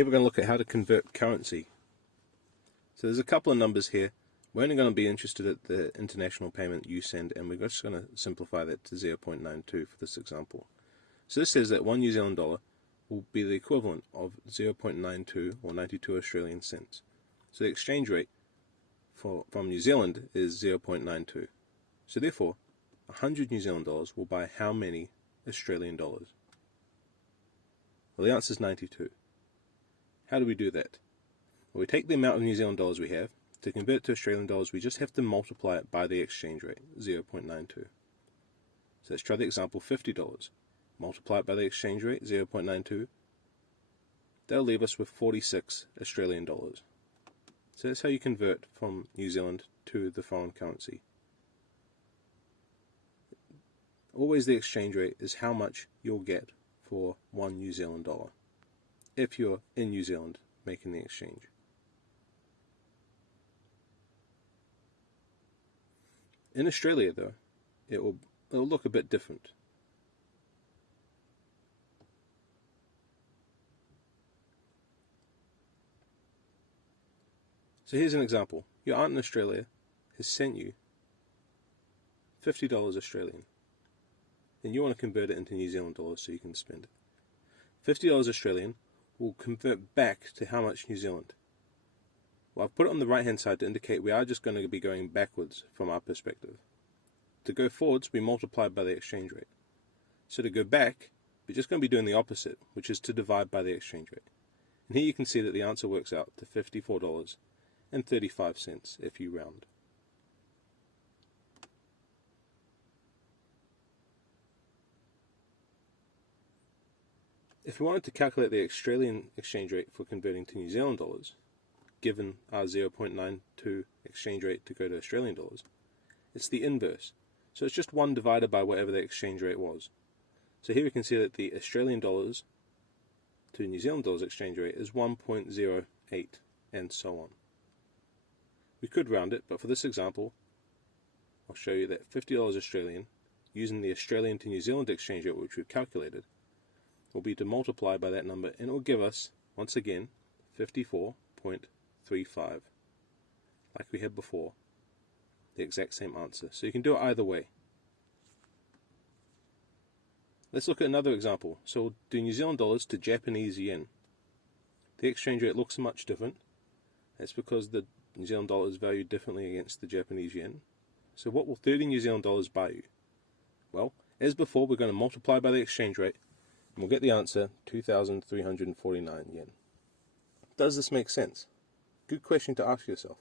Here we're going to look at how to convert currency. So there's a couple of numbers here. We're only going to be interested at the international payment you send, and we're just going to simplify that to 0.92 for this example. So this says that 1 New Zealand dollar will be the equivalent of 0.92 or 92 Australian cents. So the exchange rate from New Zealand is 0.92. So therefore, 100 New Zealand dollars will buy how many Australian dollars? Well, the answer is 92. How do we do that? Well, we take the amount of New Zealand dollars we have. To convert it to Australian dollars, we just have to multiply it by the exchange rate, 0.92. So let's try the example, $50. Multiply it by the exchange rate, 0.92. That'll leave us with 46 Australian dollars. So that's how you convert from New Zealand to the foreign currency. Always the exchange rate is how much you'll get for 1 New Zealand dollar if you're in New Zealand making the exchange. In Australia, though, it'll look a bit different. So here's an example. Your aunt in Australia has sent you $50 Australian, and you want to convert it into New Zealand dollars so you can spend it. $50 Australian will convert back to how much New Zealand? Well, I've put it on the right hand side to indicate we are just going to be going backwards from our perspective. To go forwards, we multiply by the exchange rate. So to go back, we're just going to be doing the opposite, which is to divide by the exchange rate. And here you can see that the answer works out to $54.35 if you round. If we wanted to calculate the Australian exchange rate for converting to New Zealand dollars, given our 0.92 exchange rate to go to Australian dollars, it's the inverse. So it's just 1 divided by whatever the exchange rate was. So here we can see that the Australian dollars to New Zealand dollars exchange rate is 1.08, and so on. We could round it, but for this example, I'll show you that $50 Australian, using the Australian to New Zealand exchange rate which we've calculated, will be to multiply by that number, and it will give us, once again, 54.35, like we had before, the exact same answer. So you can do it either way. Let's look at another example. So we'll do New Zealand dollars to Japanese yen. The exchange rate looks much different. That's because the New Zealand dollar is valued differently against the Japanese yen. So what will 30 New Zealand dollars buy you? Well, as before, we're going to multiply by the exchange rate, and we'll get the answer, 2,349 yen. Does this make sense? Good question to ask yourself.